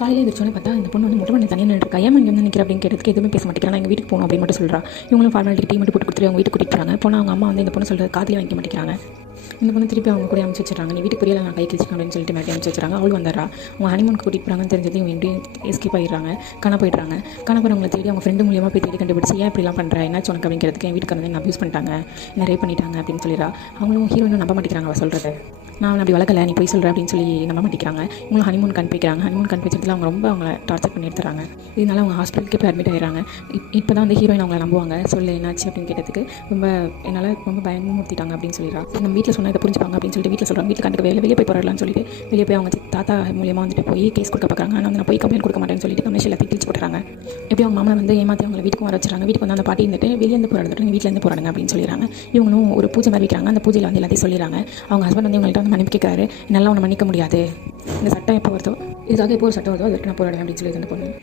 காலையில் எழுந்திரிச்சோன்னே பார்த்தா இந்த பொண்ணு வந்து மொட்டை பண்ணி தனியாக நின்றுருக்கா. ஏன் இங்கே வந்து நிற்கிற அப்படின்னு கேட்டதுக்கு எதுவுமே பேச மாட்டேங்கிறாங்க. எங்கள் வீட்டுக்கு போகணும் அப்படின்னு மட்டும் சொல்கிறா. இவங்களும் ஃபார்மாலிட்டி டீ மட்டும் போட்டு கொடுத்துட்டு அவங்க வீட்டுக்கு கூட்டிட்டு போகிறாங்க. போனால் அவங்க அம்மா வந்து இந்த பொண்ணு சொல்கிறது காதிலே வாங்கிக்க மாட்டேங்கிறாங்க. இந்த பொண்ணு திருப்பி அவங்க கூட அனுப்பிச்சு வச்சுறாங்க. நீ வீட்டுக்கு புரியல, நான் கை கிழிச்சிக்கணும் அப்படின்னு சொல்லிட்டு மிரட்டி அனுப்பிச்சு வச்சுறாங்க. அவள் வந்துடுறா. அவங்க ஹனிமூனுக்கு கூட்டிட்டு போகிறாங்கன்னு தெரிஞ்சது இவங்க எப்படியும் எஸ்கேப் ஆகிடுறாங்க. காண போயிடுறாங்க. காண போகிறவங்களை தேடி அவங்க ஃப்ரெண்டு மூலியமாக போய் தேடி கண்டுபிடிச்சி ஏன் இப்படிலாம் பண்ணுறா, என்னாச்சு உனக்கு அப்படிங்கிறதுக்கு என் வீட்டுக்கு வந்து என்ன அப்யூஸ் பண்ணிட்டாங்க, நிறைய பண்ணிட்டாங்க அப்படின்னு சொல்லிடுறா. அவங்களும் ஹீரோயினும் நம்ப மாட்டேங்கிறாங்க அவள் சொல்கிறது. நான் அப்படி வளர்க்கல, நீ போய் சொல்கிற அப்படின்னு சொல்லி நம்ப மாட்டேங்கிறாங்க. இவங்களும் ஹனிமூன் கண்டுபிடிக்கிறாங்க. ஹனிமூன் கண்டுபிடிச்சதுல அவங்க ரொம்ப அவங்கள டார்ச்சர் பண்ணி எடுத்துறாங்க. இதனால அவங்க ஹாஸ்பிட்டலுக்கு போய் அட்மிட் ஆகிடுறாங்க. இப்போ தான் வந்து ஹீரோயின் அவங்கள நம்புவாங்க. சொல்லு என்னாச்சு அப்படின்னு கேட்டதுக்கு என்னால் ரொம்ப பயமுறுத்திட்டாங்க அப்படின்னு சொல்லிடுறா. நம்ம வீட்டில் சொன்னால் இதை புரிஞ்சுப்பாங்க அப்படின்னு சொல்லிட்டு வீட்டில் சொல்கிறாங்க. வீட்டில் கண்டுக்க வெளியே போய் போராடலாம்னு சொல்லிட்டு வெளியே போய் அவங்க தாத்தா மூலியமாக வந்துட்டு போய் கேஸ் கொடுக்க பார்க்குறாங்க. ஆனால் வந்து நான் போய் கம்ப்ளைண்ட் கொடுக்க மாட்டேன்னு சொல்லிட்டு கம்யூனிஸ்ட் எல்லாத்தையும் கிழிச்சு போட்டுறாங்க. எப்படி அவங்க மாமா வந்து ஏமாற்றி அவங்களை வீட்டுக்கு வர வச்சுறாங்க. வீட்டுக்கு வந்து அந்த பாட்டி இருந்துட்டு வெளியேருந்து போராடுறது வீட்டிலேருந்து போராடுங்க அப்படின்னு சொல்லிடுறாங்க. இவங்களும் ஒரு பூஜை மாதிரி வைக்கிறாங்க. அந்த பூஜையில் வந்து எல்லாத்தையும் சொல்லிடுறாங்க. அவங்க ஹஸ்பண்ட் வந்து இவங்கள்ட்ட வந்து மன்னிப்பு கேட்குறாரு. என்னால் அவனை மன்னிக்க முடியாது, இந்த சட்டம் எப்போ வருதோ இதுக்காக எப்போ ஒரு சட்டம் வருதோ அது வரைக்கும் நான் போராடுவேன் அப்படின்னு சொல்லி அந்த பொண்ணு